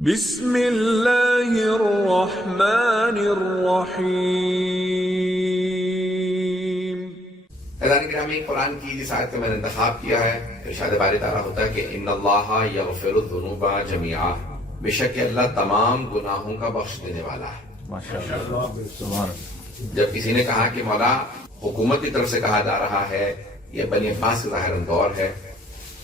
بسم اللہ الرحمن الرحیم۔ حضرات گرامی، قرآن کی جس آیت کا میں نے انتخاب کیا ہے، ارشاد باری تعالیٰ ہوتا ہے کہ ان اللہ یغفر الذنوب جميعا، بے شک اللہ تمام گناہوں کا بخش دینے والا ہے۔ جب کسی نے کہا کہ مولا حکومت کی طرف سے کہا جا رہا ہے، یہ بنی عباس کا ظاہراً دور ہے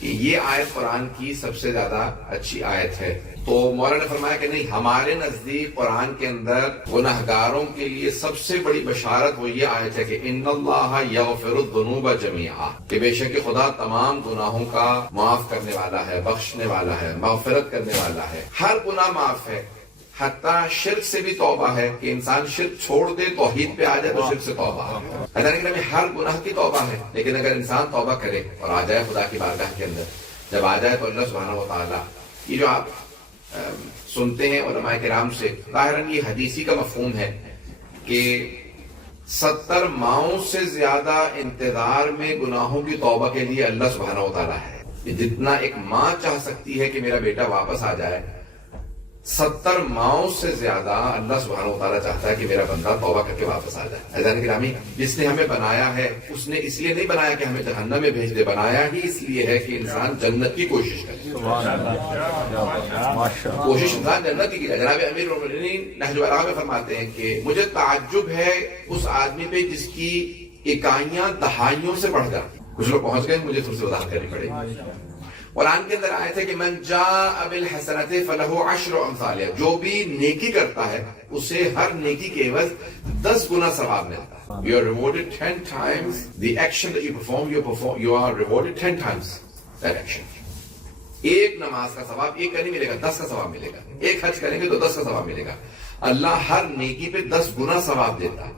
کہ یہ آیت قرآن کی سب سے زیادہ اچھی آیت ہے، تو مولا نے فرمایا کہ نہیں، ہمارے نزدیک قرآن کے اندر گناہگاروں کے لیے سب سے بڑی بشارت وہ یہ آیت ہے کہ ان اللہ یغفر الذنوب جميعا، کہ بے شک خدا تمام گناہوں کا معاف کرنے والا ہے، بخشنے والا ہے، مغفرت کرنے والا ہے۔ ہر گناہ معاف ہے، حتیٰ شرک سے بھی توبہ ہے کہ انسان شرک چھوڑ دے، توحید پہ آ جائے تو شرک سے توبہ ہے۔ حضرت میں ہر گناہ کی توبہ ہے، لیکن اگر انسان توبہ کرے اور آ جائے خدا کی بارگاہ کے اندر، جب آ جائے تو اللہ سبحانہ و تعالیٰ یہ جو آپ سنتے ہیں علماء کرام سے، ظاہراً یہ حدیثی کا مفہوم ہے کہ 70 ماؤں سے زیادہ انتظار میں گناہوں کی توبہ کے لیے اللہ سبحانہ و تعالیٰ ہے۔ جتنا ایک ماں چاہ سکتی ہے کہ میرا بیٹا واپس آ جائے، 70 ماؤں سے زیادہ اللہ سبحانہ و تعالیٰ چاہتا ہے کہ میرا بندہ توبہ کر کے واپس آ جائے۔ عزیزان گرامی، جس نے ہمیں بنایا ہے اس نے اس لیے نہیں بنایا کہ ہمیں جہنم میں بھیج دے، بنایا ہی اس لیے ہے کہ انسان جنت کی کوشش کرے، کوشش انسان جنت کی کرے۔ جناب امیر المومنین نہج البلاغہ میں فرماتے ہیں کہ مجھے تعجب ہے اس آدمی پہ جس کی اکائیاں دہائیوں سے بڑھ جاتی۔ کچھ لوگ پہنچ گئے، مجھے تھوڑی سی وضاحت کرنی پڑے گی۔ قرآن کے اندر آیت ہے کہ من جاء بالحسنۃ فلہ عشر امثالها، جو بھی نیکی کرتا ہے اسے ہر نیکی کے عوض 10 گنا ثواب ملتا ہے۔ You are rewarded 10 times the action that you perform, you are rewarded 10 times that action۔ ایک نماز کا ثواب ایک کا نہیں ملے گا، 10 کا ثواب ملے گا۔ ایک حج کریں گے تو 10 کا ثواب ملے گا۔ اللہ ہر نیکی پہ 10 گنا ثواب دیتا ہے۔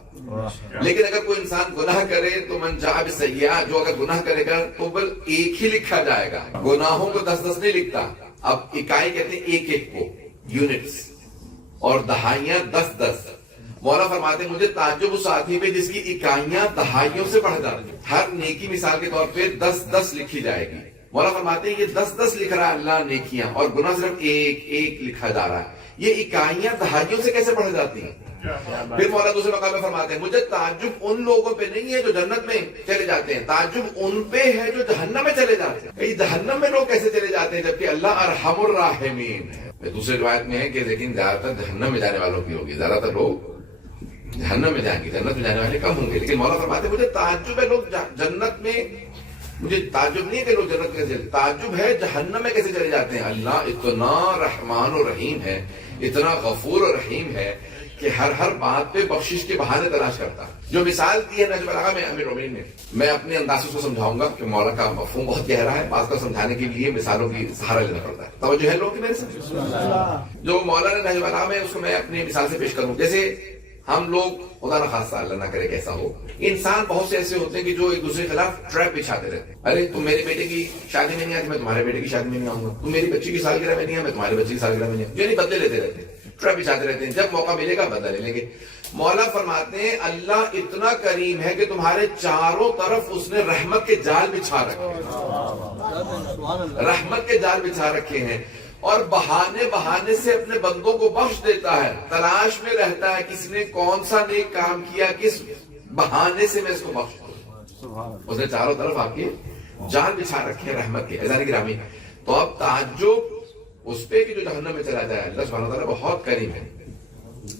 لیکن اگر کوئی انسان گناہ کرے تو من جاء بالسیئۃ، جو اگر گناہ کرے گا تو بل ایک ہی لکھا جائے گا، گناہوں کو 10 نہیں لکھتا۔ اب اکائی کہتے ہیں ایک ایک کو، یونٹس، اور دہائیاں 10۔ مولا فرماتے ہیں مجھے تعجب اس آدمی پہ جس کی اکائیاں دہائیوں سے بڑھ جاتی ہیں۔ ہر نیکی مثال کے طور پہ 10 لکھی جائے گی۔ مولا فرماتے ہیں یہ 10 لکھ رہا ہے اللہ نیکیاں، اور گناہ صرف ایک لکھا جا رہا ہے۔ یہ اکائیاں دہائیوں سے کیسے بڑھ جاتی ہیں؟ پھر مولا دوسرے مقام میں فرماتے ہیں مجھے تعجب ان لوگوں پہ نہیں ہے جو جنت میں چلے جاتے ہیں، تعجب ان پہ ہے جو جہنم میں چلے جاتے ہیں۔ جہنم میں لوگ کیسے چلے جاتے ہیں جبکہ اللہ ارحم الراحمین ہے۔ دوسرے روایت میں ہے کہ لیکن زیادہ تر جہنم میں جانے والوں کی ہوگی، زیادہ تر لوگ جہنم میں جائیں گے، جنت میں جانے والے کم ہوں گے۔ لیکن مولا فرماتے ہیں مجھے تعجب ہے لوگ جنت میں، مجھے تعجب نہیں ہے کہ لوگ جنت میں کیسے، تعجب ہے جہنم میں کیسے چلے جاتے ہیں۔ اللہ اتنا رحمان و رحیم ہے، اتنا غفور و رحیم ہے کہ ہر بات پہ بخشش کے بہانے تلاش کرتا ہے۔ جو مثال دی ہے نہج البلاغہ میں امیر المومنین نے، میں اپنے انداز سے اس کو سمجھاؤں گا کہ مولا کا مفہوم بہت گہرا ہے، بات کو سمجھانے کے لیے مثالوں کی سہارا لینا پڑتا ہے۔ توجہ ہے لوگ کی میرے ساتھ؟ جو مولا نے نہج البلاغہ میں، اس کو میں اپنی مثال سے پیش کروں۔ جیسے ہم لوگ، خدا نہ خاصہ اللہ نہ کرے کیسا ہو، انسان بہت سے ایسے ہوتے ہیں کہ جو ایک دوسرے کے خلاف ٹریپ بچھاتے رہتے ہیں۔ ارے تم میرے بیٹے کی شادی میں نہیں آتی، میں تمہارے بیٹے کی شادی میں نہیں آؤں گا، تم میری بچی کی سالگرہ میں نہیں آئے، میں تمہارے بچی کی سالگرہ میں نہیں آؤں گا، یعنی بدلے لیتے رہتے ہیں، ٹریپ بچھاتے رہتے ہیں۔ جب موقع ملے گا بدلہ لے لیں گے۔ مولا فرماتے ہیں اللہ اتنا کریم ہے کہ تمہارے چاروں طرف اس نے رحمت کے جال بچھا رکھے ہیں، رحمت کے جال بچھا رکھے ہیں، اور بہانے سے اپنے بندوں کو بخش دیتا ہے۔ تلاش میں رہتا ہے کس نے کون سا نیک کام کیا، کس بہانے سے میں اس کو بخش دوں۔ اس نے چاروں طرف آپ کے جال بچھا رکھے ہیں رحمت کے۔ عزیزان گرامی، تو اب تعجب اس پہ کہ جو جہنم میں چلا جائے، اللہ سبحانہ وتعالیٰ بہت کریم ہے۔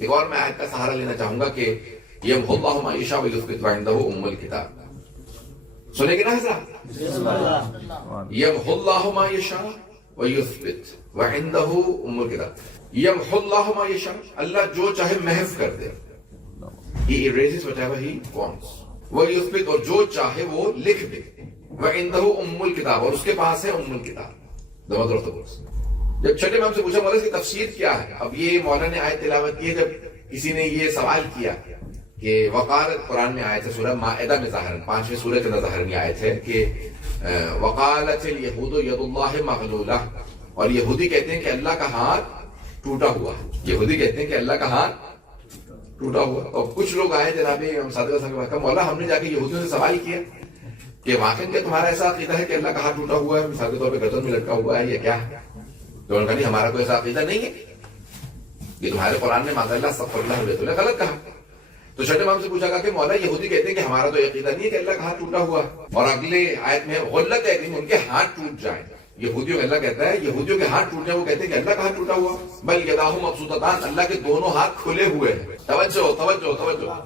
ایک اور میں آیت کا سہارا لینا چاہوں گا کہ یمحو اللہ ما یشاء ویثبت وعندہ ام الکتاب۔ سنیں گے نا حضرات؟ یمحو اللہ ما یشاء ویثبت وعندہ ام الکتاب۔ یمحو اللہ ما یشاء، اللہ جو چاہے محو کر دے، he erases whatever he wants، ویثبت، اور جو چاہے وہ لکھ دے، وعندہ ام الکتاب، اور اس کے پاس ہے ام الکتاب۔ جب چھٹے امام سے پوچھا مولا اس کی تفسیر کیا ہے، اب یہ مولا نے آیت تلاوت کی ہے جب کسی نے یہ سوال کیا کہ وقالت، قرآن میں آیت ہے سورہ مائدہ میں ظاہر 5ویں سورہ کے اندر ظاہر میں آیت ہے کہ وقالت الیہود ید اللہ مغلولہ، اور یہودی کہتے ہیں کہ اللہ کا ہاتھ ٹوٹا ہوا ہے، یہودی کہتے ہیں کہ اللہ کا ہاتھ ٹوٹا ہوا۔ اور کچھ لوگ آئے جناب صادق صاحب کے مولا ہم نے جا کے یہودیوں سے سوال کیا کہ واقعی کیا تمہارا ایسا عقیدہ ہے کہ اللہ کا ہاتھ ٹوٹا ہوا ہے، مثال کے طور پہ گردن میں لٹکا ہوا ہے، یہ کیا ہے؟ تو انہوں نے کہا نہیں ہمارا کوئی ایسا عقیدہ نہیں ہے, یہ تمہارے قرآن نے ماذا اللہ غلط کہا. تو چھٹے امام سے پوچھا گا کہ مولا یہودی کہتے ہیں کہ ہمارا تو عقیدہ نہیں ہے کہ اللہ کا ہاتھ ٹوٹا ہوا, اور اگلے آیت میں غلط ہے کہ ان کے ہاتھ ٹوٹ جائیں. یہودیوں اللہ کہتا ہے یہودیوں کے ہاتھ ٹوٹ جائیں, وہ کہتے ہیں کہ اللہ کا ہاتھ ٹوٹا ہوا, بل یداہ مبسوطتان, اللہ کے دونوں ہاتھ کھلے ہوئے ہیں. توجہ توجہ توجہ,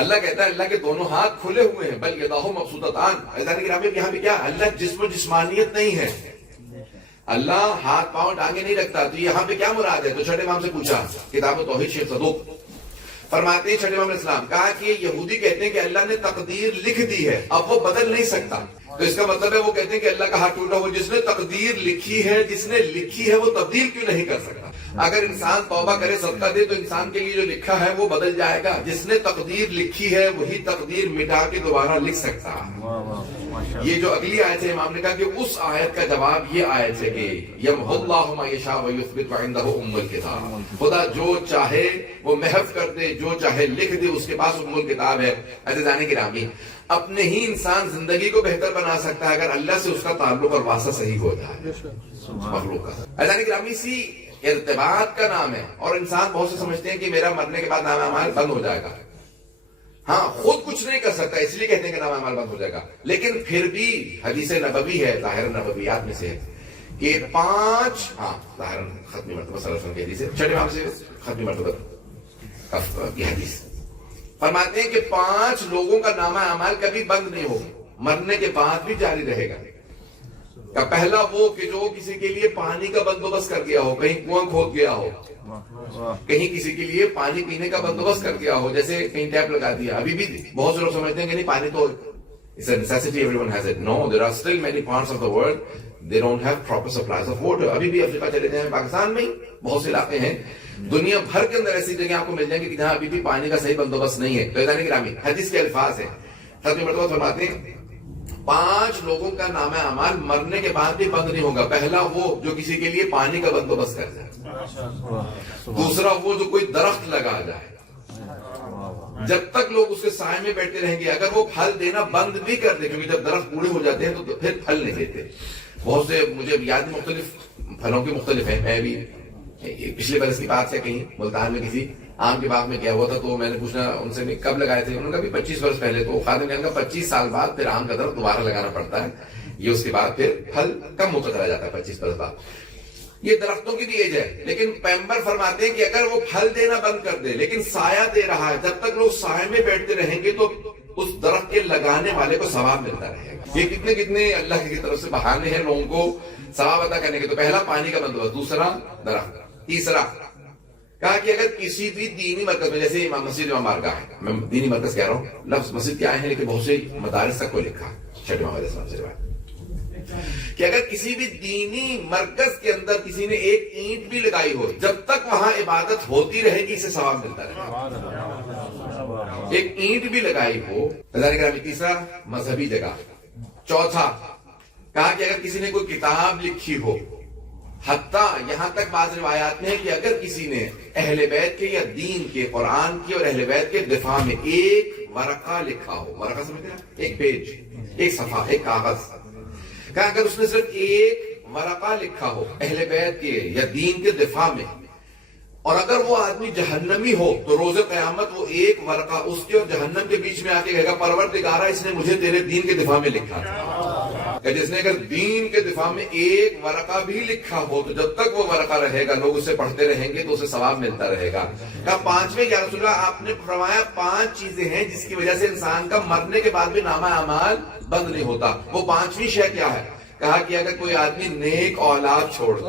اللہ کہتا ہے اللہ کے دونوں ہاتھ کھلے ہوئے ہیں, بل یداہ مبسوطتان. عزیزان گرامی یہاں پہ کیا, اللہ جسم و جسمانیت نہیں ہے, اللہ ہاتھ پاؤں ٹانگے نہیں رکھتا. تو یہاں پہ کیا مراد ہے؟ تو چھٹے امام سے پوچھا, کتاب توحید شیخ صدوق فرماتے ہیں چھٹے امام علیہ السلام, کہا کہ یہودی کہتے ہیں کہ اللہ نے تقدیر لکھ دی ہے, اب وہ بدل نہیں سکتا. تو اس کا مطلب ہے وہ کہتے ہیں کہ اللہ کا ہاتھ ٹوٹا ہوا, جس نے تقدیر لکھی ہے, جس نے لکھی ہے وہ تبدیل کیوں نہیں کر سکتا؟ اگر انسان توبہ کرے صدقہ دے تو انسان کے لیے جو لکھا ہے وہ بدل جائے گا. جس نے تقدیر لکھی ہے وہی تقدیر مٹا کے دوبارہ لکھ سکتا ہے. یہ جو اگلی آیت ہے, امام نے کہا کہ اس آیت کا جواب یہ آیت ہے کہ یمحو اللہ ما یشاء ویثبت وعندہ ام الکتاب, خدا جو چاہے وہ محو کر دے, جو چاہے لکھ دے, اس کے پاس ام الکتاب ہے. عزیزان گرامی, اپنے ہی انسان زندگی کو بہتر بنا سکتا ہے اگر اللہ سے اس کا تعلق اور واسطہ صحیح ہو جائے مخلوق کا. عزیزان گرامی, اسی ارتباط کا نام ہے. اور انسان بہت سے سمجھتے ہیں کہ میرا مرنے کے بعد نام اعمال بند ہو جائے گا. ہاں, خود کچھ نہیں کر سکتا اس لیے کہتے ہیں کہ نام اعمال بند ہو جائے گا, لیکن پھر بھی حدیث نبوی ہے, ظاہر نبویات میں سے ہے کہ 5, ظاہر ختمی مرتبہ صلی اللہ علیہ وسلم کی حدیث ہے, چھٹے امام سے ختمی مرتبہ کی حدیث فرماتے ہیں کہ 5 لوگوں کا نامہ اعمال کبھی بند نہیں ہوگا, مرنے کے بعد بھی جاری رہے گا. پہلا وہ کہ جو کسی کے لیے پانی کا بندوبست کر گیا ہو, کہیں کنواں کھود گیا ہو, کہیں کسی کے لیے پانی پینے کا بندوبست کر گیا ہو, جیسے کہیں ٹیپ لگا دیا. ابھی بھی بہت سے لوگ سمجھتے ہیں کہ نہیں پانی تو it's a necessity, everyone has it. No, there are still many parts of the world they don't have proper supplies of water. ابھی بھی افریقہ چلے جائیں, پاکستان میں بہت سے علاقے ہیں, دنیا بھر کے اندر ایسی جگہ آپ کو مل جائیں گے کہ جہاں ابھی بھی پانی کا صحیح بندوبست نہیں ہے. تو عزیزان گرامی, حدیث کے الفاظ ہیں, ختم مرتبہ فرماتے ہیں 5 لوگوں کا نام اعمال مرنے کے بعد بھی بند نہیں ہوگا. پہلا وہ جو کسی کے لیے پانی کا بندوبست کر جائے, دوسرا وہ جو کوئی درخت لگا جائے, جب تک لوگ اس کے سائے میں بیٹھتے رہیں گے, اگر وہ پھل دینا بند بھی کر دے, کیونکہ جب درخت بوڑھے ہو جاتے ہیں تو پھر پھل نہیں دیتے. بہت سے مجھے یاد مختلف پھلوں کے مختلف ہیں. میں بھی پچھلے برس کی بات ہے, کہیں ملتان میں کسی آم کے باغ میں گیا ہوا تھا, تو میں نے پوچھنا ان سے کب لگائے تھے, انہوں نے کہا 25 برس پہلے. تو خادم نے کہا 25 سال بعد پھر آم کا درخت دوبارہ لگانا پڑتا ہے, یہ اس کے بعد پھر پھل کم ہوتا چلا جاتا ہے 25 برس بعد. یہ درختوں کی بھی ایج ہے, لیکن پیغمبر فرماتے ہیں کہ اگر وہ پھل دینا بند کر دے لیکن سایہ دے رہا ہے, جب تک لوگ سائے میں بیٹھتے رہیں گے تو اس درخت کے لگانے والے کو ثواب ملتا رہے گا. یہ کتنے کتنے اللہ کی طرف سے بہانے ہیں لوگوں کو ثواب ادا کرنے کے. تو پہلا پانی کا بندوبست, دوسرا درخت, تیسرا کہا کہ اگر کسی بھی دینی مرکز میں, جیسے امام مسجد امام بارگاہ ہے, میں دینی مرکز کہہ رہا ہوں, لفظ مسجد کے آئے ہیں لیکن بہت سے مدارس تک کو لکھا چھٹے امام علیہ السلام سے روایت کہ اگر کسی بھی دینی مرکز کے اندر کسی نے ایک اینٹ بھی لگائی ہو, جب تک وہاں عبادت ہوتی رہے گی اسے ثواب ملتا رہے گا. ایک اینٹ بھی لگائی ہو. تیسرا مذہبی جگہ. چوتھا کہا کہ اگر کسی نے کوئی کتاب لکھی ہو, حتیٰ یہاں تک بعض روایات میں ہے کہ اگر کسی نے اہل بیت کے یا دین کے, قرآن کے اور اہل بیت کے دفاع میں ایک ورقہ لکھا ہو, ورقہ سمجھتے ہیں, ایک پیج, ایک صفحہ, ایک کاغذ, کہ اگر اس نے صرف ایک ورقہ لکھا ہو اہل بیت کے یا دین کے دفاع میں, اور اگر وہ آدمی جہنمی ہو تو روز قیامت وہ ایک ورقہ اس کے اور جہنم کے بیچ میں آ کے کہے گا پروردگارا اس نے مجھے تیرے دین کے دفاع میں لکھا تھا. کہ جس نے اگر دین کے دفاع میں ایک ورقہ بھی لکھا ہو تو جب تک وہ ورقہ رہے گا لوگ اسے پڑھتے رہیں گے تو اسے ثواب ملتا رہے گا. کہا 5ویں, یا رسول اللہ آپ نے فرمایا 5 چیزیں ہیں جس کی وجہ سے انسان کا مرنے کے بعد بھی نامہ اعمال بند نہیں ہوتا. وہ 5ویں شے کیا ہے؟ کہا کہ اگر کوئی آدمی نیک اولاد چھوڑ دے.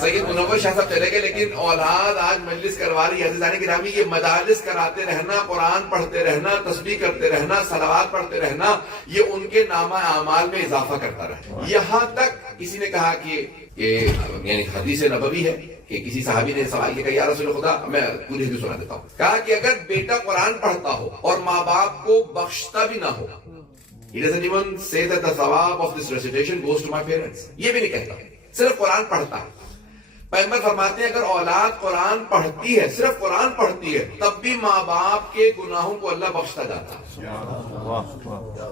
سید منور شاہ صاحب چلے گئے لیکن اولاد آج مجلس کروا رہی ہے. عزیزان گرامی, یہ مجالس کراتے رہنا, قرآن پڑھتے رہنا, تسبیح کرتے رہنا, صلوات پڑھتے رہنا, یہ ان کے نامہ اعمال میں اضافہ کرتا رہے. یہاں تک کسی نے کہا کہ یعنی حدیث نبوی ہے کہ کسی صحابی نے سوال کیا کہ یا رسول خدا, میں پوری حدیث سنا دیتا ہوں. کہا کہ اگر بیٹا قرآن پڑھتا ہو اور ماں باپ کو بخشتا بھی نہ ہو, he doesn't even say that the thawab of this recitation goes to my parents, یہ بھی نہیں کہتا, صرف قرآن پڑھتا ہے, پیغمبر فرماتے ہیں اگر اولاد قرآن پڑھتی ہے، صرف قرآن پڑھتی ہے، تب بھی ماں باپ کے گناہوں کو اللہ بخشتا جاتا ہے۔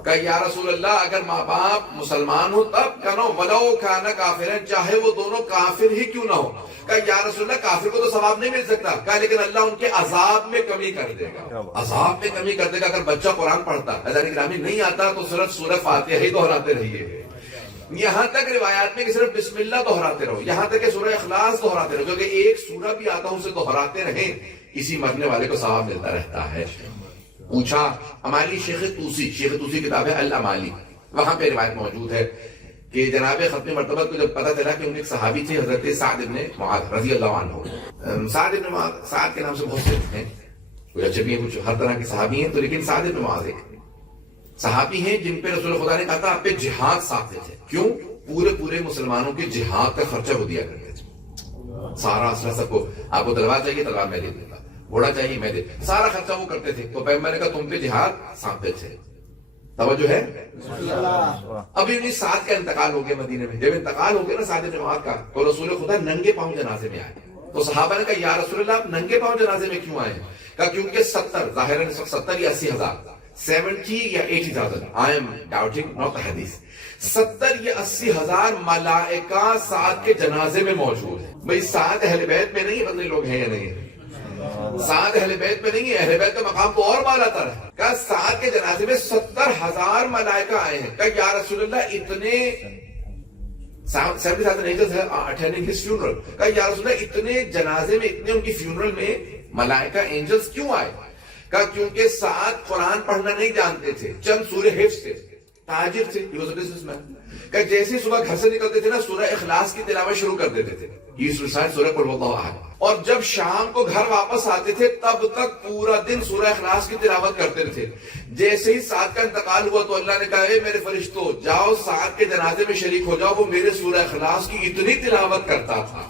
کہ یا رسول اللہ اگر ماں باپ مسلمان ہو تب کہنا ولو کان کافرن، چاہے وہ دونوں کافر ہی کیوں نہ ہو۔ کہ یا رسول اللہ کافر کو تو ثواب نہیں مل سکتا، کہا لیکن اللہ ان کے عذاب میں کمی کر دے گا، عذاب میں کمی کر دے گا۔ اگر بچہ قرآن پڑھتا ہے گرامی نہیں آتا تو صرف سورہ فاتحہ ہی دہراتے رہیے، یہاں تک روایات میں کہ صرف بسم اللہ دہراتے رہو، یہاں تک کہ سورہ اخلاص دہراتے رہو، کیونکہ ایک سورہ بھی آتا اسے دہراتے رہیں، اسی مرنے والے کو ثواب ملتا رہتا ہے۔ پوچھا ہماری شیخ توسی کتاب ہے الامالی، وہاں پہ روایت موجود ہے کہ جناب ختم مرتبہ کو جب پتہ چلا کہ ان ایک صحابی تھے حضرت سعد ابن معاذ رضی اللہ عنہ، سعد ابن معاذ، سعد کے نام سے بہت سے ہیں، کچھ اچھے بھی ہیں کچھ ہر طرح کے صحابی ہیں، تو لیکن سعد ابن معاذ ایک صحابی ہیں جن پہ رسول خدا نے کہا تھا آپ پہ جہاد ساتھ تھے، کیوں؟ پورے مسلمانوں کے جہاد کا خرچہ وہ دیا کرتے تھے، سارا اسلحہ سب کو، آپ کو تلوار چاہیے تلوار میں دے دوں گا، گھوڑا چاہیے میں دے، سارا خرچہ وہ کرتے تھے۔ تو پیغمبر نے کہا تم پہ جہاد سانپتے تھے، توجہ ہے۔ ابھی انہیں سعد کا انتقال ہو گیا مدینے میں، جب انتقال ہو گیا نا سعد بن معاذ کا، تو رسول خدا ننگے پاؤں جنازے میں آئے، تو صحابہ نے کہا یا رسول اللہ آپ ننگے پاؤں جنازے میں کیوں آئے؟ کہا کیونکہ 70 ظاہراً 70 یا 80 ہزار، 70 یا 80,000 I am doubting not the hadith، 70 یا 80 ہزار ملائکہ سعد کے جنازے میں موجود ہیں۔ بھئی سعد اہل بیت میں نہیں، بدلے لوگ ہیں یا نہیں ہیں؟ سعد اہل بیت میں نہیں ہے، اہل بیت کا مقام تو اور بالا تر ہے۔ کہا سعد کے جنازے میں 70,000 ملائکہ آئے ہیں۔ کہا یا رسول اللہ اتنے 70,000 angels are attending his funeral۔ کہا یا رسول اللہ اتنے جنازے میں، اتنے ان کی فیونرل میں ملائکہ اینجلز کیوں آئے؟ کہا کیونکہ سعد قرآن پڑھنا نہیں جانتے تھے، چند سورہ حفظ تھے، تاجر تھے، he was a businessman۔ کہ جیسے صبح گھر سے نکلتے تھے نا سورہ اخلاص کی تلاوت شروع کر دیتے تھے، he used to recite سورہ قل واللہ احد، اور جب شام کو گھر واپس آتے تھے تب تک پورا دن سورہ اخلاص کی تلاوت کرتے تھے۔ جیسے ہی سعد کا انتقال ہوا تو اللہ نے کہا اے میرے فرشتوں جاؤ سعد کے جنازے میں شریک ہو جاؤ، وہ میرے سورہ اخلاص کی اتنی تلاوت کرتا تھا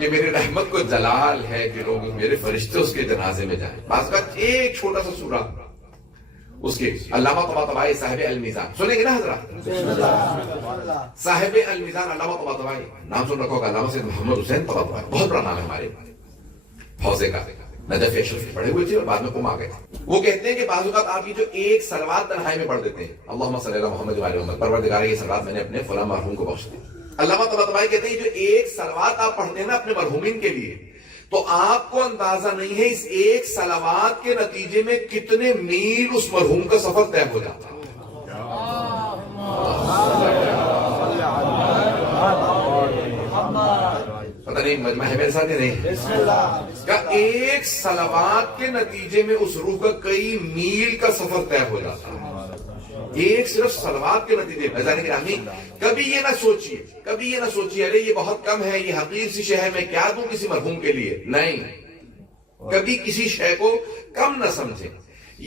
کہ میری رحمت کو جلال ہے کہ لوگ میرے فرشتے اس کے جنازے میں جائیں۔ بعض کا ایک چھوٹا سا سورہ اس کے علامہ طباطبائی صاحب المیزان سنیں گے نا حضرات، صاحب المیزان علامہ طباطبائی، نام سن رکھو گا، علامہ سید محمد حسین طباطبائی، بہت بڑا نام ہے ہمارے حوزے کا، نجف اشرف پڑھے ہوئے تھے اور بعد میں قم آ گئے تھے۔ وہ کہتے ہیں کہ بعض اوقات آپ کی جو ایک صلوات تنہائی میں پڑھ دیتے ہیں، اللہم صلی اللہ محمد و علی محمد، پروردگار یہ صلوات میں نے اپنے فلاں مرحوم کو بخش دی۔ علامہ طباطبائی کہتے ہیں جو ایک صلوات آپ پڑھتے ہیں نا اپنے مرحومین کے لیے، تو آپ کو اندازہ نہیں ہے اس ایک صلوات کے نتیجے میں کتنے میل اس مرحوم کا سفر طے ہو جاتا ہے۔ پتہ نہیں مجمع ہے میرے ساتھ ہی نہیں کہ ایک صلوات کے نتیجے میں اس روح کا کئی میل کا سفر طے ہو جاتا ہے، ایک صرف صلوات کے نتیجے میں۔ عزیزان گرامی کبھی یہ نہ سوچیے ارے یہ بہت کم ہے، یہ حقیر سی شے ہے، میں کیا دوں کسی مرحوم کے لیے، نہیں، کبھی کسی شے کو کم نہ سمجھیں۔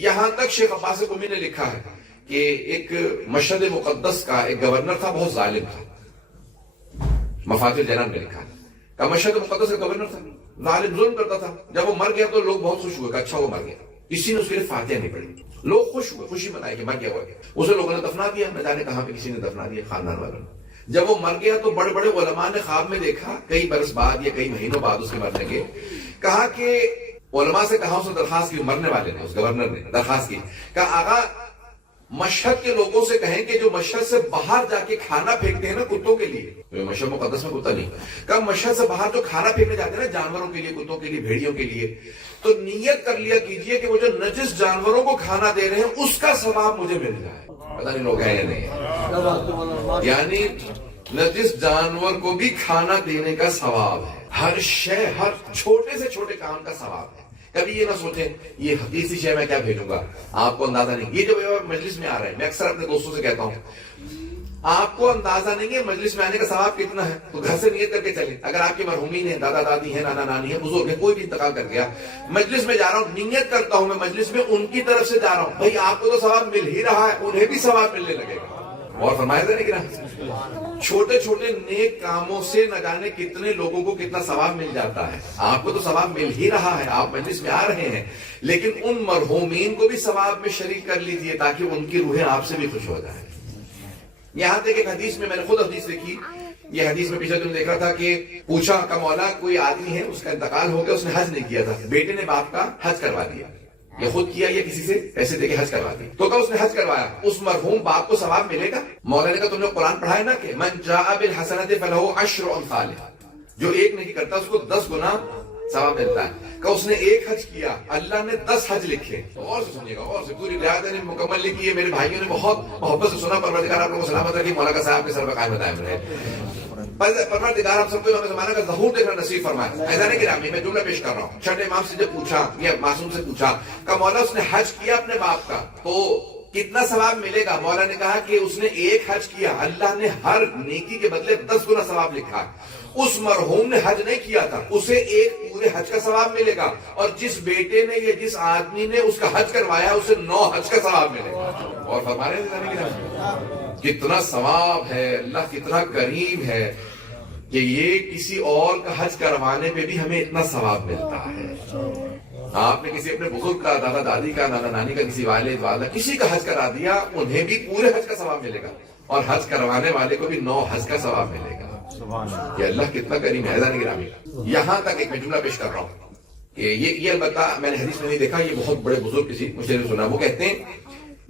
یہاں تک شیخ عباس قمی نے لکھا ہے کہ ایک مشہد مقدس کا ایک گورنر تھا، بہت ظالم تھا، مفاتیح الجنان میں لکھا ہے کہ مشہد مقدس کا گورنر تھا، ظالم ظلم کرتا تھا۔ جب وہ مر گیا تو لوگ بہت خوش ہوئے کہ اچھا وہ مر گیا، کسی نے اس کے لیے فاتحہ نہیں پڑھی، لوگ خوش ہوئے، خوشی منائی کہ مر گیا ہوا ہے، اسے لوگوں نے دفنا دیا، نہ جانے کہاں پہ کسی نے دفنا دیا، خاندان والوں نے۔ جب وہ مر گیا تو بڑے بڑے علماء نے خواب میں دیکھا، کئی برس بعد یا کئی مہینوں بعد اس کے مرنے کے، کہا کہ علماء سے کہا، اس نے درخواست کی، مرنے والے نے، اس گورنر نے درخواست کی، کہا آقا مشہد کے لوگوں سے کہیں کہ جو مشہد سے باہر جا کے کھانا پھینکتے ہیں نا کتوں کے لیے، مشہد مقدس میں کتا نہیں، کہا مشہد سے باہر جو کھانا پھینکنے جاتے ہیں نا جانوروں کے لیے، کتوں کے لیے، بھیڑیوں کے لیے، تو نیت کر لیا کیجئے کہ وہ جو نجس جانوروں کو کھانا دے رہے ہیں اس کا ثواب مجھے مل جائے۔ پتہ نہیں لوگ ہیں یا نہیں، یعنی نجس جانور کو بھی کھانا دینے کا ثواب ہے، ہر شے، ہر چھوٹے سے چھوٹے کام کا ثواب ہے۔ کبھی یہ نہ سوچیں یہ حقیقی شے میں کیا بھیجوں گا، آپ کو اندازہ نہیں۔ یہ جو مجلس میں آ رہے ہیں، میں اکثر اپنے دوستوں سے کہتا ہوں آپ کو اندازہ نہیں ہے مجلس میں آنے کا ثواب کتنا ہے، تو گھر سے نیت کر کے چلیں۔ اگر آپ کے مرحومین ہیں، دادا دادی ہیں، نانا نانی ہیں، بزرگ ہیں، کوئی بھی انتقال کر گیا، مجلس میں جا رہا ہوں، نیت کرتا ہوں میں مجلس میں ان کی طرف سے جا رہا ہوں، بھائی آپ کو تو ثواب مل ہی رہا ہے، انہیں بھی ثواب ملنے لگے گا۔ اور فرمایا تھا نہیں کہ چھوٹے چھوٹے نیک کاموں سے نہ جانے کتنے لوگوں کو کتنا ثواب مل جاتا ہے۔ آپ کو تو ثواب مل ہی رہا ہے، آپ مجلس میں آ رہے ہیں، لیکن ان مرحومین کو بھی ثواب میں شریک کر لیجئے تاکہ ان کی روحیں آپ سے بھی خوش ہو جائیں۔ یہاں تک ایک حدیث میں نے خود حدیث لکھی یہ حدیث میں پیچھے تم دیکھ رہا تھا کہ پوچھا کہ مولا کوئی آدمی ہے اس کا انتقال ہو گیا, اس نے حج نہیں کیا تھا, بیٹے نے باپ کا حج کروا دیا, یہ خود کیا یا کسی سے پیسے دے کے حج کروا دی, تو کہا اس نے حج کروایا, اس مرحوم باپ کو ثواب ملے گا؟ مولا نے کہا تم نے قرآن پڑھا ہے نا کہ من جاء بالحسنۃ فلہ عشر امثالها, جو ایک نیکی کرتا ہے اس کو 10 گنا ثواب ملتا ہے. کہ اس نے ایک حج کیا, اللہ نے 10 حج لکھے. اور سے سنیے گا, اور سے پوری رعایت نے مکمل لکھی ہے. میرے بھائیوں نے بہت محبت سے سنا. پروردگار آپ لوگوں کو سلامت رکھے, مولا کا صاحب کے سر پر قائم دائم رہے. پروردگار آپ سب کو امام زمانہ کا ظہور دیکھنا نصیب فرمائے. ایذان گرامی میں جملہ پیش کر رہا ہوں. چھٹے امام سے جب پوچھا, یہ معصوم سے پوچھا کہ مولا اس نے حج کیا اپنے باپ کا تو کتنا ثواب ملے گا؟ مولا نے کہا کہ اس نے ایک حج کیا, اللہ نے ہر نیکی کے بدلے 10 گنا ثواب لکھا. اس مرحوم نے حج نہیں کیا تھا, اسے ایک پورے حج کا ثواب ملے گا, اور جس بیٹے نے یا جس آدمی نے اس کا حج کروایا اسے 9 حج کا ثواب ملے گا. اور فرما رہے ہیں کتنا ثواب ہے, اللہ کتنا کریم ہے کہ یہ کسی اور کا حج کروانے پہ بھی ہمیں اتنا ثواب ملتا ہے. آپ نے کسی اپنے بزرگ کا, دادا دادی کا, نانا نانی کا, کسی والد والدہ کسی کا حج کرا دیا, انہیں بھی پورے حج کا ثواب ملے گا, اور حج کروانے والے کو بھی 9 حج کا ثواب ملے گا. کہ اللہ کتنا کریم ہے. ایذان گرامی, یہاں تک ایک میں جملہ پیش کر رہا ہوں کہ یہ البتہ میں نے حدیث میں نہیں دیکھا, یہ بہت بڑے بزرگ کسی مجھے نے سنا. وہ کہتے ہیں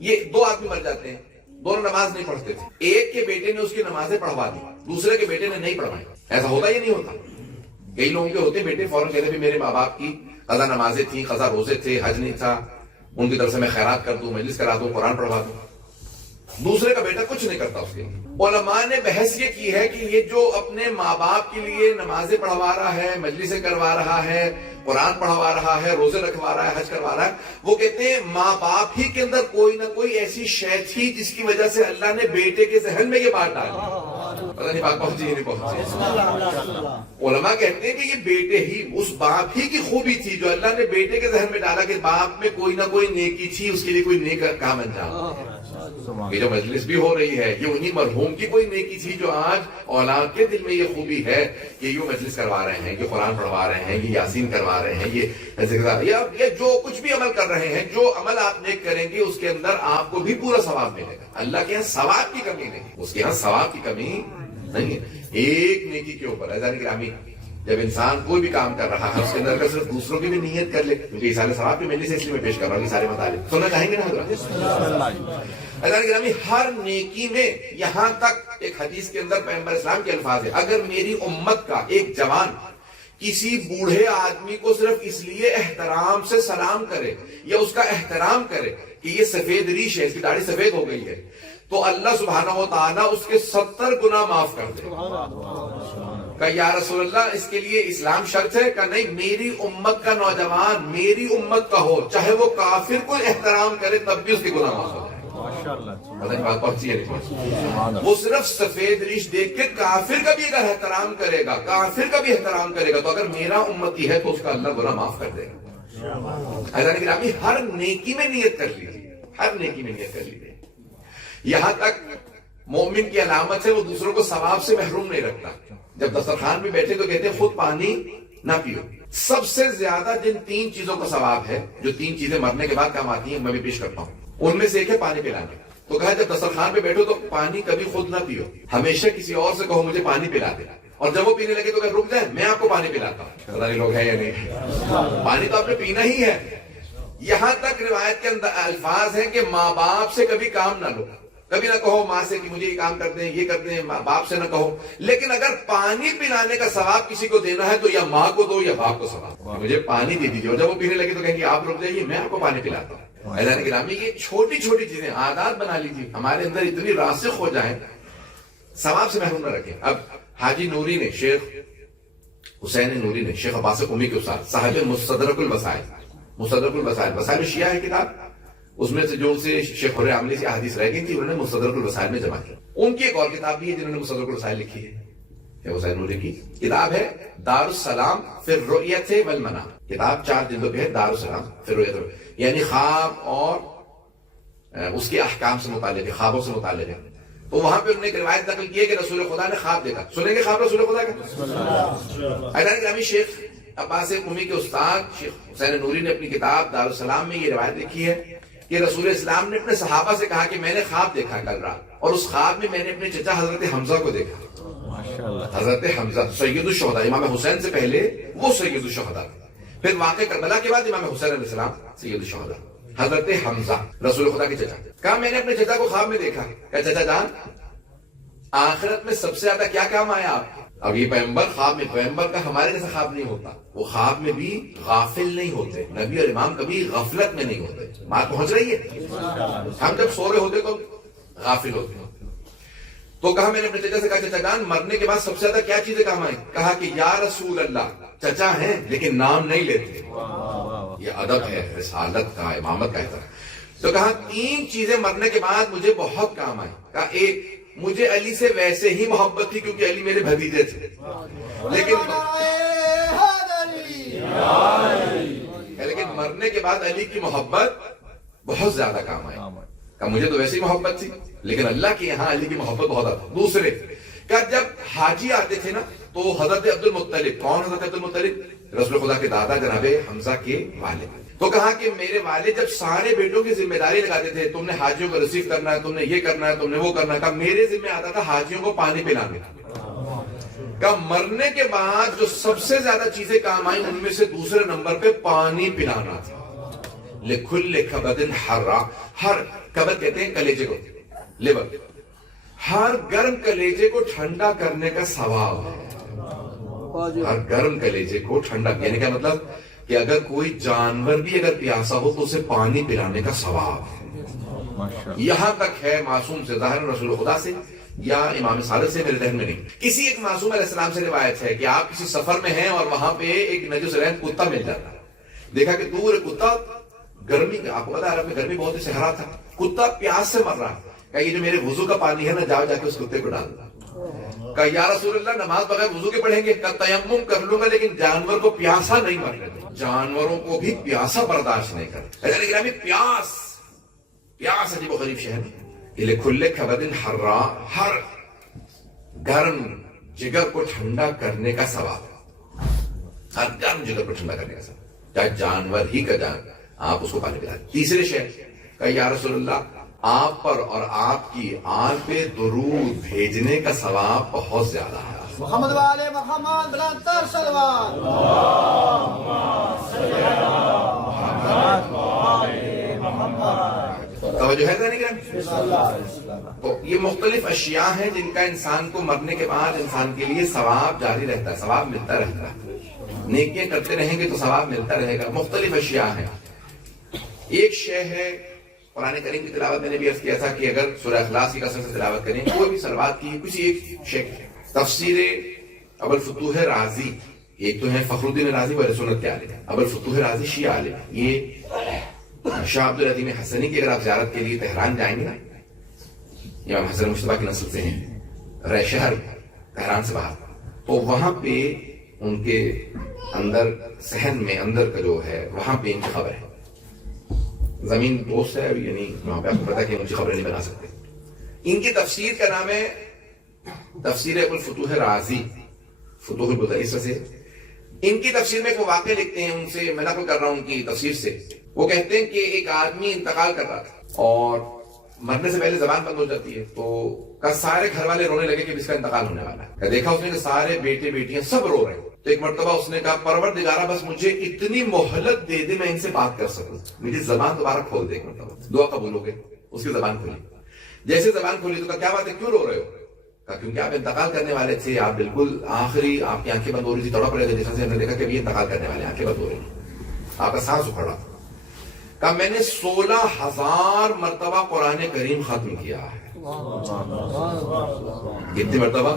یہ 2 آدمی مر جاتے ہیں, دونوں نماز نہیں پڑھتے تھے, ایک کے بیٹے نے اس کی نمازیں پڑھوا دی, دوسرے کے بیٹے نے نہیں پڑھوائی. ایسا ہوتا یا نہیں ہوتا؟ کئی لوگوں کے ہوتے بیٹے فوراً کہتے ہیں میرے ماں باپ کی قضا نمازیں تھیں, قضا روزے تھے, حج نہیں تھا, ان کی طرف سے میں خیرات کر دوں, مجلس کرا دوں, قرآن پڑھوا دوں. دوسرے کا بیٹا کچھ نہیں کرتا اس کے لیے. علماء نے بحث یہ کی ہے کہ یہ جو اپنے ماں باپ کے لیے نمازیں پڑھوا رہا ہے, مجلسیں کروا رہا ہے, قرآن پڑھوا رہا ہے, روزے رکھوا رہا ہے, حج کروا رہا ہے, وہ کہتے ہیں ماں باپ ہی کے اندر کوئی نہ کوئی ایسی شے تھی جس کی وجہ سے اللہ نے بیٹے کے ذہن میں یہ بات ڈالی. پتہ نہیں بات پہنچی نہیں پہنچی. علماء کہتے ہیں کہ یہ بیٹے ہی, اس باپ ہی کی خوبی تھی جو اللہ نے بیٹے کے ذہن میں ڈالا کہ باپ میں کوئی نہ کوئی نیکی تھی, اس کے لیے کوئی نیک کام انجام. یہ جو مجلس بھی ہو رہی ہے یہ انہی مرحوم کی کوئی نیکی تھی جو آج اولاد کے دل میں یہ خوبی ہے کہ یہ مجلس کروا رہے ہیں, یہ قرآن پڑھوا رہے ہیں, یہ یاسین کروا رہے ہیں, یہ جو کچھ بھی عمل کر رہے ہیں, جو عمل آپ نیک کریں گے اس کے اندر آپ کو بھی پورا ثواب ملے گا. اللہ کے یہاں ثواب کی کمی نہیں, اس کے یہاں ثواب کی کمی نہیں ہے. ایک نیکی کے اوپر ایذان گرامی, جب انسان کوئی بھی کام کر رہا ہے اس کے اندر اگر صرف دوسروں کی بھی نیت کر لے, کیونکہ یہ سارے ثواب کی مجلس ہے اس لیے میں پیش کر رہا ہوں, یہ سارے مطالب سننا چاہیں گے نا حضرات؟ ایذان گرامی, ہر نیکی میں, یہاں تک ایک حدیث کے اندر پیغمبر اسلام کے الفاظ ہے, اگر میری امت کا ایک جوان کسی بوڑھے آدمی کو صرف اس لیے احترام سے سلام کرے یا اس کا احترام کرے کہ یہ سفید ریش ہے, اس کی داڑھی سفید ہو گئی ہے, تو اللہ سبحانہ و تعالیٰ اس کے 70 گناہ معاف کر دے. کہ یا رسول اللہ اس کے لیے اسلام شرط ہے؟ کہ نہیں, میری امت کا نوجوان میری امت کا ہو, چاہے وہ کافر کو احترام کرے تب بھی اس کے گناہ معاف ہو جائے. بات پہنچی ہے, وہ صرف سفید ریش دیکھ کے کافر کا بھی اگر احترام کرے گا, کافر کا بھی احترام کرے گا, تو اگر میرا امتی ہے تو اس کا اللہ گناہ معاف کر دے گا. ایذان گرامی, ہر نیکی میں نیت کر لیجیے, ہر نیکی میں نیت کر لیجیے. یہاں تک مومن کی علامت ہے وہ دوسروں کو ثواب سے محروم نہیں رکھتا. جب دسترخوان میں بیٹھے تو کہتے ہیں خود پانی نہ پیو. سب سے زیادہ جن 3 چیزوں کا ثواب ہے, جو 3 چیزیں مرنے کے بعد کام آتی ہیں, میں بھی پیش کرتا ہوں. ان میں سے ایک ہے پانی پلانے. تو کہا جب دسترخوان پہ بیٹھو تو پانی کبھی خود نہ پیو, ہمیشہ کسی اور سے کہو مجھے پانی پلا دے, اور جب وہ پینے لگے تو کہ رک جائے میں آپ کو پانی پلاتا ہوں. پتہ نہیں لوگ ہیں یا نہیں, پانی تو آپ نے پینا ہی ہے. یہاں تک روایت کے اندر الفاظ ہیں کہ ماں باپ سے کبھی کام نہ لو, کبھی نہ کہو ماں سے کہ مجھے یہ کام کر دیں, یہ کر دیں, باپ سے نہ کہو. لیکن اگر پانی پلانے کا ثواب کسی کو دینا ہے تو یا ماں کو دو یا باپ کو ثواب, مجھے پانی دے دیجیے, اور جب وہ پینے لگے تو کہیں گے آپ رک جائیے میں آپ کو پانی پلاتا ہوں. ایذان گرامی, یہ چھوٹی چھوٹی چیزیں عادات بنا لیجیے, ہمارے اندر اتنی راسخ ہو جائیں, ثواب سے محروم نہ رکھیں. اب حاجی نوری نے, شیخ حسین نوری نے, شیخ عباس قمی کے استاد, صاحب مستدرک الوسائل, مستدرک الوسائل, وسائل شیعہ ہے کتاب, اس میں سے جو ان سے شیخ حر عاملی سے احادیث رہ گئی تھی انہوں نے مستدرک الوسائل میں جمع کیا. ان کی ایک اور کتاب بھی ہے جنہوں نے مستدرک الوسائل لکھی ہے, حسین نوری کی کتاب ہے دار السلام فی الرؤیت والمنام. کتاب 4 جلدوں پہ ہے, دار السلام فی الرؤیت, یعنی خواب اور اس کے احکام سے متعلق ہے, خوابوں سے متعلق ہے. تو وہاں پہ انہوں نے ایک روایت نقل کی ہے کہ رسول خدا نے خواب دیکھا. سنیں گے خواب رسول خدا کا؟ ایذان گرامی, شیخ عباس قمی کے استاد شیخ حسین نوری نے اپنی کتاب دار السلام میں یہ روایت لکھی ہے کہ رسول اسلام نے اپنے صحابہ سے کہا کہ میں نے خواب دیکھا کل رات, اور اس خواب میں میں نے اپنے چچا حضرت حمزہ کو دیکھا. حضرت حمزہ سید الشہداء، امام حسین سے پہلے وہ سید الشہداء تھے. پھر واقع کربلا کے بعد امام حسین علیہ السلام سید الشہداء. حضرت حمزہ رسول خدا کے چچا. کہا میں نے اپنے چچا کو خواب میں دیکھا. کہا چچا جان آخرت میں سب سے زیادہ کیا کام آیا آپ؟ اب یہ پیغمبر خواب میں، پیغمبر کا ہمارے جیسا خواب نہیں ہوتا، وہ خواب میں بھی غافل نہیں ہوتے. نبی اور امام کبھی غفلت میں نہیں ہوتے. بات پہنچ رہی ہے؟ ہم جب سو رہے ہوتے تو غافل ہوتے. تو کہا میں نے اپنے چچا سے کہا چچا جان مرنے کے بعد سب سے زیادہ کیا چیزیں کام آئیں؟ کہا کہ یا رسول اللہ، چچا ہیں لیکن نام نہیں لیتے. یہ ادب ہے رسالت کا، امامت کا احترام. تو کہا 3 چیزیں مرنے کے بعد مجھے بہت کام آئیں. کہا ایک، مجھے علی سے ویسے ہی محبت تھی کیونکہ علی میرے بھتیجے تھے، لیکن مرنے کے بعد علی کی محبت بہت زیادہ کام آئی. کہ مجھے تو ویسے ہی محبت تھی لیکن اللہ کے یہاں علی کی محبت بہت آتی. دوسرے کہ جب حاجی آتے تھے نا تو حضرت عبد المطلب، کون حضرت عبد المطلب؟ رسول خدا کے دادا جناب حمزہ کے والد. تو کہا کہ میرے والد جب سارے بیٹوں کی ذمہ داری لگاتے تھے، تم نے حاجیوں کو ریسیو کرنا ہے، تم نے یہ کرنا ہے، تم نے وہ کرنا ہے، کہا میرے ذمہ آتا تھا حاجیوں کو پانی پلانے. کہا مرنے کے بعد جو سب سے زیادہ چیزیں کام آئیں ان میں سے دوسرے نمبر پہ پانی پلانا تھا. لکھل کبد حرا، ہر کبد کہتے ہیں کلیجے کو، لیور، ہر گرم کلیجے کو ٹھنڈا کرنے کا ثواب ہے. ہر گرم کلیجے کو ٹھنڈا، یعنی کیا مطلب کہ اگر کوئی جانور بھی اگر پیاسا ہو تو اسے پانی پلانے کا ثواب ہے. یہاں تک ہے معصوم سے، ظاہر رسول خدا سے یا امام صادق سے میرے ذہن میں نہیں. کسی ایک معصوم علیہ السلام سے روایت ہے کہ آپ کسی سفر میں ہیں اور وہاں پہ ایک نجس رحم کتا مل جاتا ہے. دیکھا کہ دور کتا، گرمی کا آپ کو پتا عرب میں گرمی بہت ہی صحرا تھا، کتا پیاس سے مر رہا. کہ یہ جو میرے وضو کا پانی ہے نا، جاؤ جا کے اس کتے کو ڈال دو. کہ یا رسول اللہ نماز بغیر وضو کے پڑھیں گے؟ کہ تیمم کر لوں گا لیکن جانور کو پیاسا نہیں مرنے دوں. جانوروں کو بھی پیاسا برداشت نہیں کرتے. پیاس عجیب و غریب شہر ہے. کھلے کھبدن حرا، ہر گرم جگر کو ٹھنڈا کرنے کا ثواب، ہر گرم جگر کو ٹھنڈا کرنے کا ثواب، چاہے جانور ہی کا جان آپ اس کو پانی پلا. تیسرے شہر کہ یا رسول اللہ آپ پر اور آپ کی آل پہ درود بھیجنے کا ثواب بہت زیادہ ہے. محمد والے محمد بلندتر صلوات. توجہ ہے نہیں کریں؟ تو یہ مختلف اشیاء ہیں جن کا انسان کو مرنے کے بعد انسان کے لیے ثواب جاری رہتا ہے، ثواب ملتا رہتا ہے. نیکیاں کرتے رہیں گے تو ثواب ملتا رہے گا. مختلف اشیاء ہیں. ایک شے ہے قرآن کریم کی تلاوت. میں نے بھی عرض کیا تھا کہ اگر سورہ اخلاص کی کثرت سے تلاوت کریں، کوئی بھی سلوات کی کسی ایک شے کی. تفسیر ابوالفتوح رازی، ایک تو ہے فخر الدین رازی و سنت کے عالم، ابوالفتوح رازی شیعہ عالم. یہ شاہ عبد العظیم حسنی کی اگر آپ زیارت کے لیے تہران جائیں گے نا، امام حسن مشتبہ کی نسل سے ہیں، رہ شہر تہران سے باہر، تو وہاں پہ ان کے اندر صحن میں اندر کا جو ہے وہاں پہ ان کی خبر ہے. زمین دوست ہے، یعنی وہاں پہ آپ کو پتا کہ ان کی خبریں نہیں بنا سکتے. ان کی تفسیر کا نام ہے تفسیر ابوالفتوح رازی، فتوح البدری سے. ان کی تفسیر میں وہ واقع لکھتے ہیں، ان سے میں نقل کر رہا ہوں ان کی تفسیر سے. وہ کہتے ہیں کہ ایک آدمی انتقال کر رہا تھا اور مرنے سے پہلے زبان بند ہو جاتی ہے، تو سارے گھر والے رونے لگے کہ اس کا انتقال ہونے والا ہے. دیکھا اس نے کہ سارے بیٹے بیٹیاں سب رو رہے ہیں. تو ایک مرتبہ اس نے کہا پروردگارہ بس مجھے اتنی مہلت دے دے میں ان سے بات کر سکوں، میری زبان دوبارہ کھول دے. ایک مرتبہ دعا قبول ہو گئی، اس کی زبان کھولی. جیسے زبان کھولی تو کہا کیا بات ہے، کیوں رو رہے ہو؟ کہا کیونکہ آپ انتقال کرنے والے تھے، آپ بالکل آخری، آپ کی آنکھیں بند ہو رہی تھی، تڑپ رہے تھے، جیسا سے ہم نے دیکھا کہ ابھی انتقال کرنے والے، آنکھیں بند ہو رہی ہیں، آپ کا سانس اکھڑ رہا. کہا میں نے 16,000 مرتبہ قرآن کریم ختم کیا ہے. کتنی مرتبہ؟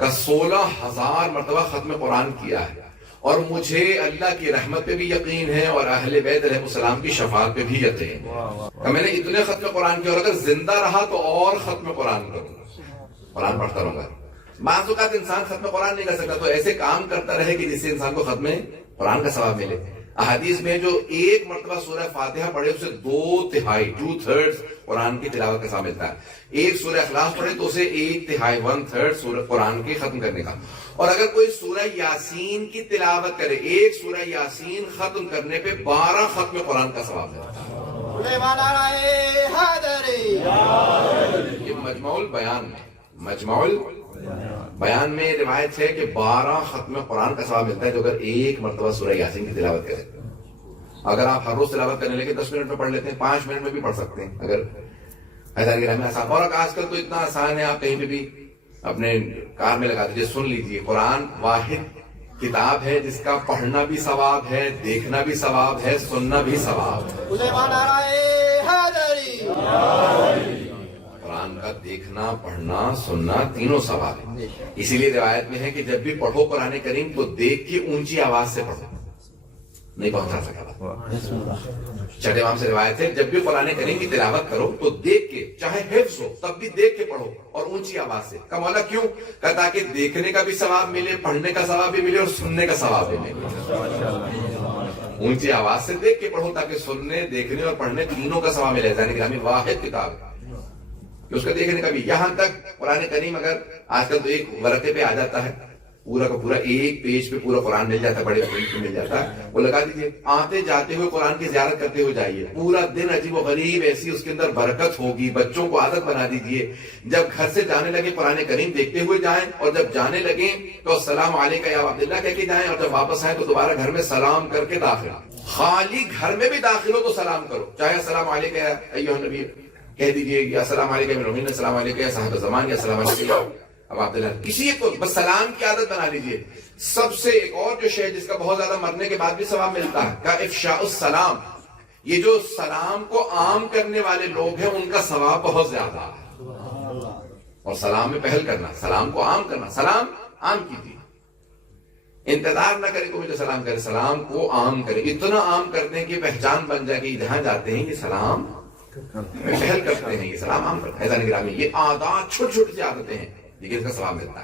کا 16,000 مرتبہ ختم قرآن کیا ہے. اور مجھے اللہ کی رحمت پہ بھی یقین ہے اور اہل بیت علیہ السلام کی شفاعت پہ بھی یقین ہے. کہ میں نے اتنے ختم قرآن کیا اور اگر زندہ رہا تو اور ختم قرآن کروں گا، قرآن پڑھتا رہوں گا. بعض اوقات انسان ختم قرآن نہیں کر سکتا تو ایسے کام کرتا رہے کہ جس سے انسان کو ختم قرآن کا ثواب ملے. احادیث میں جو ایک مرتبہ سورہ فاتحہ پڑھے اسے 2/3 قرآن کی تلاوت کا ثواب ملتا ہے. ایک سورہ اخلاص پڑھے تو اسے 1/3 1/3 سورہ قرآن کے ختم کرنے کا. اور اگر کوئی سورہ یاسین کی تلاوت کرے، ایک سورہ یاسین ختم کرنے پہ 12 ختم قرآن کا ثواب ملتا ہے. یہ مجمع البیان میں، مجمع بیان میں روایت ہے کہ 12 ختم قرآن کا ثواب ملتا ہے جو اگر ایک مرتبہ سورہ یاسین کی تلاوت کرے. اگر آپ ہر روز تلاوت کرنے لگے 10 منٹ میں پڑھ لیتے ہیں، 5 منٹ میں بھی پڑھ سکتے ہیں اگر گرامی آسان. اور آج کل تو اتنا آسان ہے، آپ کہیں پہ بھی اپنے کار میں لگا دیجیے، سن لیجیے. قرآن واحد کتاب ہے جس کا پڑھنا بھی ثواب ہے، دیکھنا بھی ثواب ہے، سننا بھی ثواب ہے. قرآن کا دیکھنا، پڑھنا، سننا تینوں ثواب ہے. اسی لیے روایت میں ہے کہ جب بھی پڑھو قرآن کریم تو دیکھ کے اونچی آواز سے پڑھو. نہیں پہنچا سکا. چھٹے امام سے روایت ہے جب بھی قرآن کریم کی تلاوت کرو تو دیکھ کے، چاہے حفظ ہو تب بھی دیکھ کے پڑھو اور اونچی آواز سے. کا مولا کیوں؟ کہ تاکہ دیکھنے کا بھی ثواب ملے، پڑھنے کا ثواب بھی ملے اور سننے کا ثواب بھی ملے. اونچی آواز سے دیکھ کے پڑھو تاکہ سننے، دیکھنے اور پڑھنے تینوں کا ثواب ملے. ذہن گرامی واحد کتاب ہے کہ اس کا دیکھنے کا بھی. یہاں تک قرآن کریم اگر آج کل تو ایک ورقے پہ آ جاتا ہے، پورا کا پورا ایک پیج پہ پورا قرآن مل جاتا ہے، بڑے پرنٹ مل جاتا ہے، وہ لگا دیجیے. آتے جاتے ہوئے قرآن کی زیارت کرتے ہوئے جائیے. پورا دن عجیب و غریب ایسی اس کے اندر برکت ہوگی. بچوں کو عادت بنا دیجیے، جب گھر سے جانے لگے قرآن کریم دیکھتے ہوئے جائیں، اور جب جانے لگیں تو السلام علیکم یا عبداللہ کہہ کے جائیں، اور جب واپس آئیں تو دوبارہ گھر میں سلام کر کے داخل. خالی گھر میں بھی داخل ہو تو سلام کرو، چاہے السلام علیکم یا ایھا النبی کہہ دیجیے، یا السلام علیکم السلام علیکم یا صاحب زمان، یا السلام علیکم اب عبداللہ. کسی کو بس سلام کی عادت بنا لیجیے. سب سے ایک اور جو شے جس کا بہت زیادہ مرنے کے بعد بھی ثواب ملتا ہے، کا افشاء السلام. یہ جو سلام کو عام کرنے والے لوگ ہیں ان کا ثواب بہت زیادہ ہے. اور سلام میں پہل کرنا، سلام کو عام کرنا. سلام عام کیجیے، انتظار نہ کرے کوئی جو سلام کرے، سلام کو عام کرے. اتنا عام کرتے ہیں کہ پہچان بن جائے کہ جہاں جاتے ہیں یہ سلام پہل کرتے ہیں، یہ سلام عام کرتے ہیں. ایسا نگرامی یہ عادات چھوٹی چھوٹی سی عادتیں ہیں لیکن اس کا ثواب ملتا ہے.